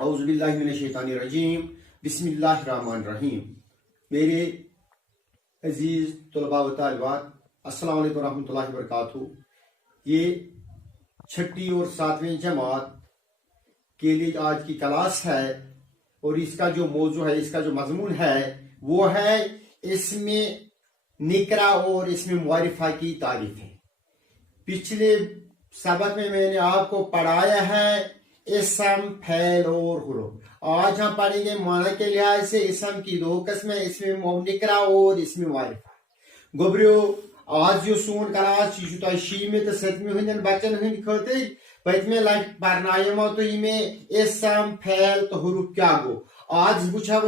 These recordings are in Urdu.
اعوذ باللہ من الشیطان الرجیم بسم اللہ الرحمن الرحیم. میرے عزیز طلباء و طالبات، السلام علیکم ورحمۃ اللہ وبرکاتہ. یہ چھٹی اور ساتویں جماعت کے لیے آج کی کلاس ہے، اور اس کا جو موضوع ہے، اس کا جو مضمون ہے وہ ہے اسم نکرہ اور اسم معرفہ کی تعریف ہے. پچھلے سبق میں نے آپ کو پڑھایا ہے اسم، فعل اور حروف. آج ہم پڑھیں گے معنی کے لحاظ سے اسم کی دو قسمیں، اسم نکرہ اور اسم معرفہ. گوبریو آج جو سون کلاس یہ تہ شیمہ تو ستمہ ہندین بچن ہند خاطر پتمہ لٹ پرنایمو تہ میں اسم، فعل تو حروف کیا گو. آج وچھو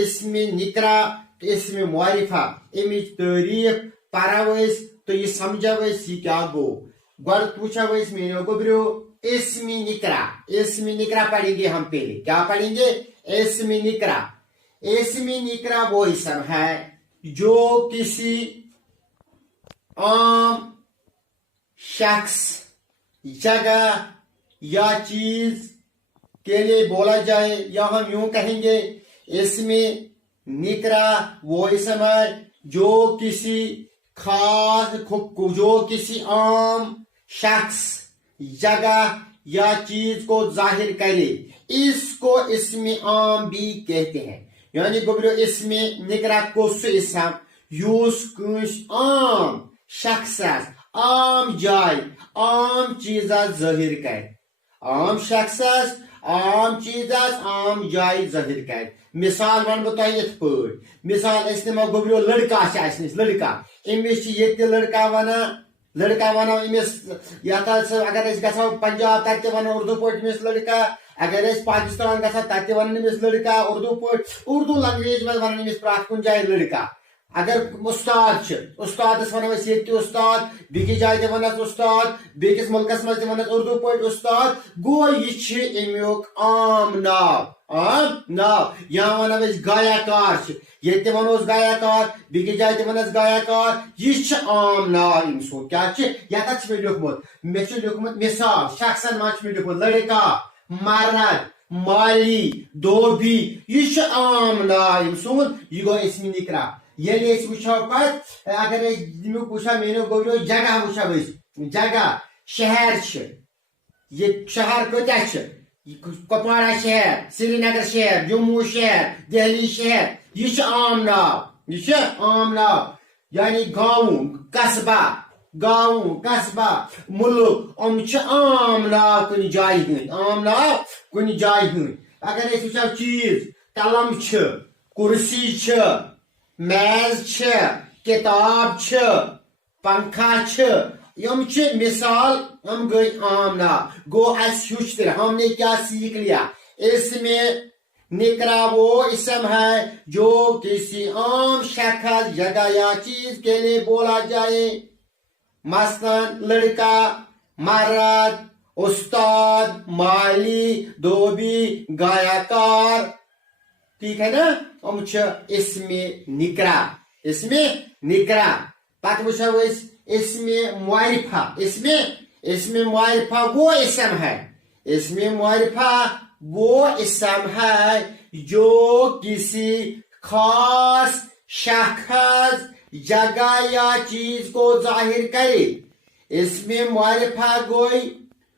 اسم نکرہ تو اسم معرفہ امچ تعریف پرو تو یہ سمجھو یہ کیا گو. گۄڈٕ وچھو میانیو گوبریو اسم نکرہ. اسم نکرہ پڑھیں گے ہم پہلے. کیا پڑھیں گے؟ اسم نکرہ. اسم نکرہ وہ اسم ہے جو کسی عام شخص، جگہ یا چیز کے لیے بولا جائے، یا ہم یوں کہیں گے اسم نکرہ وہ اسم ہے جو کسی خاص، جو کسی عام شخص، جگہ یا چیز کو ظاہر کرے. اس کو اسم عام بھی کہتے ہیں. یعنی گوبریو اسم نکرہ کو سو اسم یوس کنس عام شخص، عام جائے، عام چیز ظاہر کر. عام شخص، عام چیز، عام جائے ظاہر کر. مثال ون بہ تہ یت پٲٹھۍ. مثال أسۍ نِمو گوبریو لڑکا چھ اسہِ نِش، لڑکا. أمِس چھِ ییٚتہِ لڑکا ونان، لڑکا ونو أمِس یتھ اگر أسۍ گژھو پنجاب تتہِ تہِ ونو اردو پٲٹھۍ أمِس لڑکا. اگر أسۍ پاکستان گژھو تتہِ تہِ ونن أمِس لڑکا اردو پٲٹھۍ. اردو لنگویج منٛز ونن أمِس پرٛٮ۪تھ کُنہِ جایہِ لڑکا. اگر استاد چھ، استادس ونو أسۍ ییٚتہِ تہِ استاد، بیٚکِس جایہِ تہِ ونس استاد، بیٚکِس ملکس منٛز تہِ ونس اردو پٲٹھۍ استاد. گوٚو یہِ چھِ امیُک عام ناو، عام ناو. یا ونو أسۍ گایاکار چھ، ییٚتہِ تہِ ونوس گایاکار، بیٚکِس جایہِ تہِ ونس گایاکار. یہِ چھِ عام ناو أمۍ سُنٛد. کیٛاہ چھِ؟ یتھ چھُ مےٚ لیوٚکھمُت، مےٚ چھُ لیوٚکھمُت مثال شخصن منٛز چھُ مےٚ لیوٚکھمُت لڑکا، مرد، مالی، دھوبی. یہ چھُ عام ناو أمۍ سُنٛد. یہِ گوٚو اسم نکرہ. ییٚلہِ أسۍ وٕچھو پتہٕ، اگر أسۍ امیُک وٕچھو میٲنیو گوبریو جگہ وٕچھو أسۍ. جگہ شہر چھ، یہ شہر کۭتیاہ چھِ؟ کپوارہ شہر، سری نگر شہر، جموں شہر، دہلی شہر. یہ چھُ عام ناو، یہ چھُ عام ناو. یعنی گاؤں، قصبہ، گاؤں، قصبہ، ملک، یِم چھِ عام ناو کُنہِ جایہِ ہٕنٛدۍ، عام ناو کُنہِ جایہِ ہٕنٛدۍ. اگر أسۍ وٕچھو چیٖز، قلم چھِ، کُرسی چھِ، میز چھِ، کتاب چھِ، پنکھا چھِ. یِم چھِ مثال، یِم گٔے عام ناو. گوٚو اَسہِ ہیوٚچھ تیٚلہِ، ہم نے کیا سیکھ لیا؟ اسم نکرہ وہ اسم ہے جو کسی عام شخص، جگہ یا چیز کے لیے بولا جائے. مثلاً لڑکا، مرد، استاد، مالی، دھوبی، گایاکار. ٹھیک ہے نا؟ ہم چھِ اسم نکرہ. اسم نکرہ. پتہ وچھو أسۍ اسم معرفہ. اسم معرفہ وہ اسم ہے، اسم معرفہ وہ اسم ہے جو کسی خاص شخص، جگہ یا چیز کو ظاہر کرے. اسم معرفہ گوئی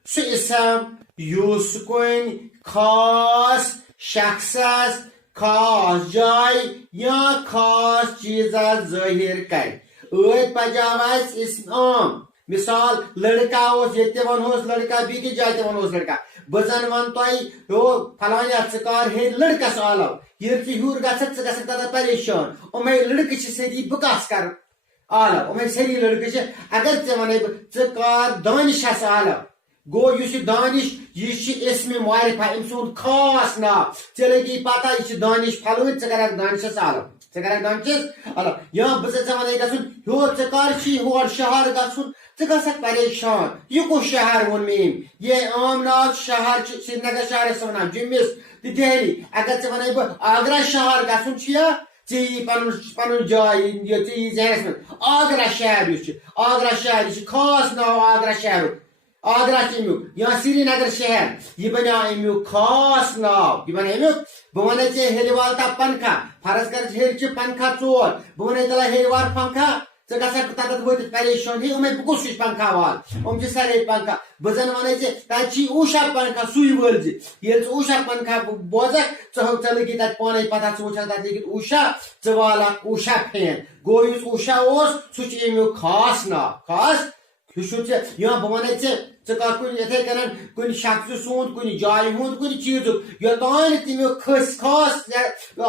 سو اسم یُس کُنہِ خاص شخصس، خاص جائے یا خاص چیز ظاہر کر. ٲدۍ پجاو اَسہِ اسم عام. مثال لڑکا اوس، ییٚتہِ تہِ ونہوس لڑکا، بیٚکِس جایہِ تہِ ونہوس لڑکا. بہٕ زن ون تۄہہِ ہو فلانیا ژٕ کر ہے لڑکس آلو. ییٚلہِ ژٕ ہیوٚر گژھکھ ژٕ گژھکھ تتھ پریشان. یِمے لڑکہٕ چھِ سٲری، بہٕ کس کرٕ آلو. یِمے سٲری لڑکہٕ چھِ. اگر ژےٚ ونے بہٕ ژٕ کر دانشس آلو، گوٚو یُس یہِ دانش یہِ چھِ اسم معرفہ، أمۍ سُنٛد خاص ناو. ژےٚ لگی پتہ یہِ چھِ دانش پھلٲنۍ، ژٕ کرکھ دانشس آلو، ژٕ کرکھ دانشس آلو. یا بہٕ ژےٚ ونے گژھُن ہیوٚر، ژٕ کر چھی ہور شہر گژھُن، ژٕ گژھکھ پریشان. یہِ کُس شہر ووٚن مےٚ أمۍ؟ یہِ عام ناو شہر چھِ سری نگر شہرس ونان، جٔمِس تہٕ دہلی. اگر ژےٚ ونے بہٕ آگرہ شہر گژھُن چھُ، یا ژےٚ یی پنُن جاے، ژےٚ یی ذہنس منٛز آگرہ شہر. یُس چھُ آگرہ شہر، یہِ چھُ خاص ناو آگرہ شہرُک. آگرہ امیک یا سری نگر شہر یہ بنیا امیک خاص ناو یہ بنیا امیک بہ ون ہیری والتا پنکھا فرض کر ہیرچ پنکھا ژور بہ ون تلا ہیروار پنکھا ژٕ گژھکھ تتھ وٲتِتھ پریشٲنی مےٚ بہٕ کُس ہِش پنکھا وال چھِ سارے پنکھا بہٕ زن ونے ژےٚ تتہِ چھی اوشا پنکھا سُے وٲلۍ زِ ییٚلہِ ژٕ اوشا پنکھا بوزکھ ژےٚ لگی تتہِ پانے پتہ ژٕ وٕچھکھ تتہِ لیکھِتھ اوشا ژٕ والکھ اوشا فین گوٚو یُس اوشا اوس سُہ چھُ امیُک خاص ناو خاص ہیٚچھُن ژےٚ یا بہٕ ونے ژےٚ ژٕ کر کُنہِ یِتھے کٔنۍ کُنہِ شخصہٕ سُنٛد کُنہِ جایہِ ہُنٛد کُنہِ چیٖزُک یوٚتانۍ تمیُک خاص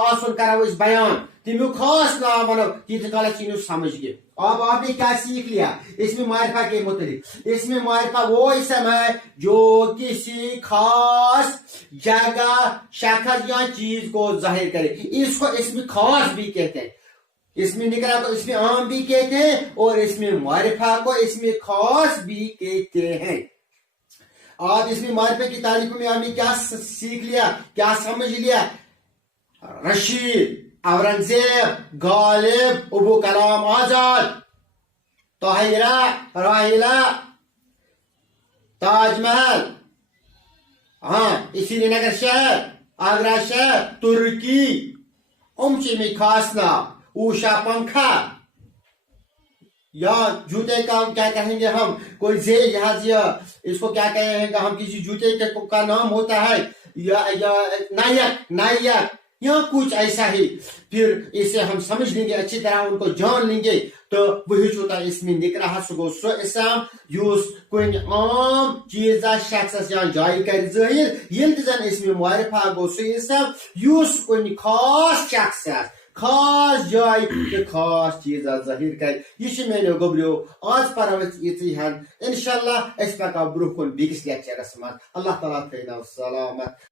آسُن کرو أسۍ بیان تمیُک خاص ناو ونو تیٖتِس کالس چھی نہٕ سمجھ کینٛہہ اب آپ نے کیا سیکھ لیا اس میں معرفہ کے متعلق اس میں معرفہ وہ اسم ہے جو کسی خاص جگہ شخص یا چیز کو ظاہر کرے اس کو اس میں خاص بھی کہتے ہیں اس میں نکرا کو اس میں عام بھی کہتے ہیں اور اس میں معرفہ کو اس میں خاص بھی کہتے ہیں آپ اس میں معرفہ کی تعریف میں ہم نے کیا سیکھ لیا کیا سمجھ لیا رشید اورنگزیب غالب ابو کلام آزاد طاہرہ راحلہ تاج محل ہاں سری نگر شہر آگرہ شہر ترکی میں خاص نام اوشا پنکھا یا جوتے کا کیا کہیں گے ہم کوئی زیر لحاظ اس کو کیا کہیں گے ہم کسی جوتے کا نام ہوتا ہے یا نائک نائک یا کچھ ایسا ہی پھر اسے ہم سمجھ لیں گے اچھی طرح ان کو جان لیں گے تو وہی ہوتا اس میں نکرہ سہ گو سو اسم یس کن عام چیز شخص یا جائے کر ظاہر یل زن اس میں معرفہ گو سہ اسم یس کن خاص شخص خاص جائے تو خاص چیز ظاہر کر یہ میرے گوبریو آج پرو یہ انشاءاللہ اس پکو برہ کن بیس لیکچرس من اللہ تعالیٰ تھینا سلامت